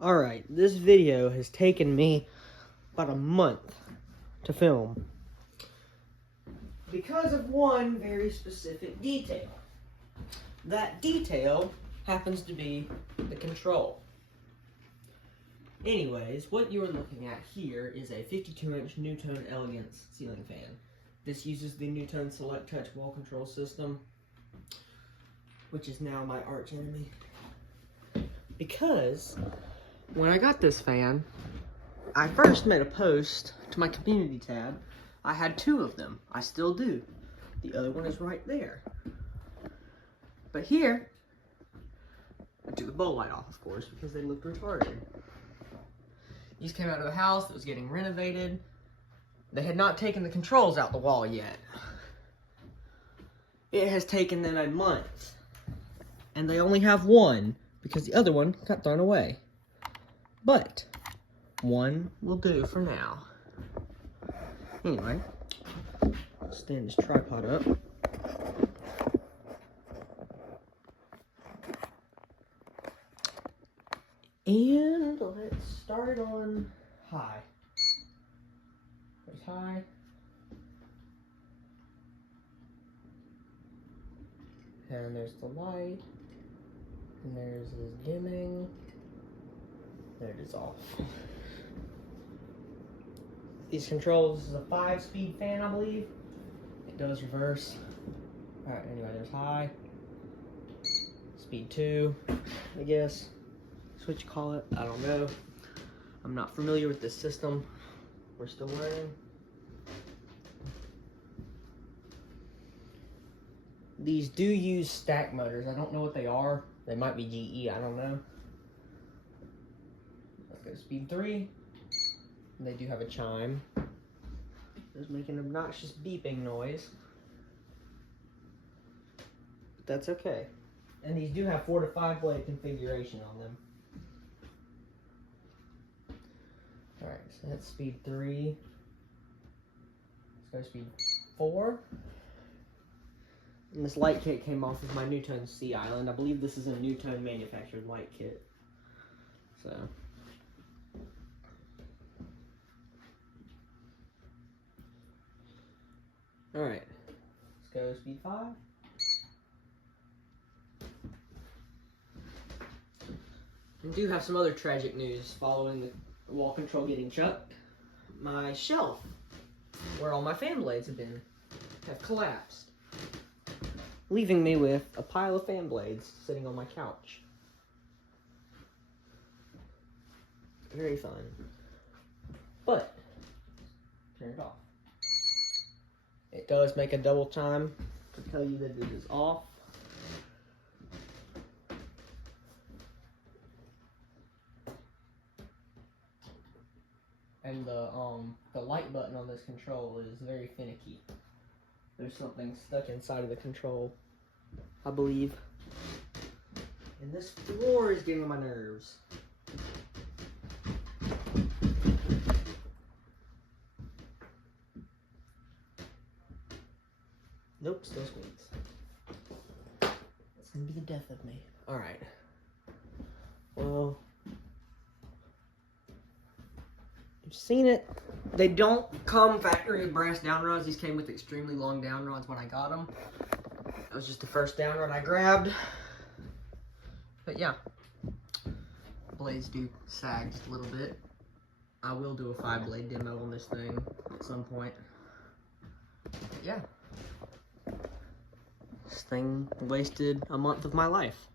Alright, this video has taken me about a month to film because of one very specific detail. That detail happens to be the control. Anyways, what you are looking at here is a 52-inch Nutone Elegance ceiling fan. This uses the Nutone Select Touch wall control system, which is now my arch enemy. Because when I got this fan, I first made a post to my community tab. I had two of them. I still do. The other one is right there. But here, I took the bowl light off, of course, because they looked retarded. These came out of the house that was getting renovated. They had not taken the controls out the wall yet. It has taken them a month. And they only have one, because the other one got thrown away. But one will do for now. Anyway, stand this tripod up. And let's start on high. There's high. And there's the light. And there's this dimming. There it is off. These controls, this is a 5-speed fan, I believe. It does reverse. Alright, anyway, there's high. Speed 2, I guess. That's what you call it. I don't know. I'm not familiar with this system. We're still learning. These do use stack motors. I don't know what they are. They might be GE, I don't know. Let's go to speed 3. They do have a chime. It's making an obnoxious beeping noise. But that's okay. And these do have 4 to 5 blade configuration on them. Alright, so that's speed 3. Let's go speed 4. And this light kit came off of my Nutone Sea Island. I believe this is a Nutone manufactured light kit. So. Alright, let's go speed 5. We do have some other tragic news following the wall control getting chucked. My shelf, where all my fan blades have been, have collapsed, leaving me with a pile of fan blades sitting on my couch. Very fun. But, turn it off. It does make a double chime to tell you that it is off. And the light button on this control is very finicky. There's something stuck inside of the control, I believe. And this floor is getting on my nerves. Nope, still squeaks. It's gonna be the death of me. Alright. Well, you've seen it. They don't come factory brass down rods. These came with extremely long down rods when I got them. That was just the first down rod I grabbed. But yeah, blades do sag just a little bit. I will do a 5-blade demo on this thing at some point. But yeah. This thing wasted a month of my life.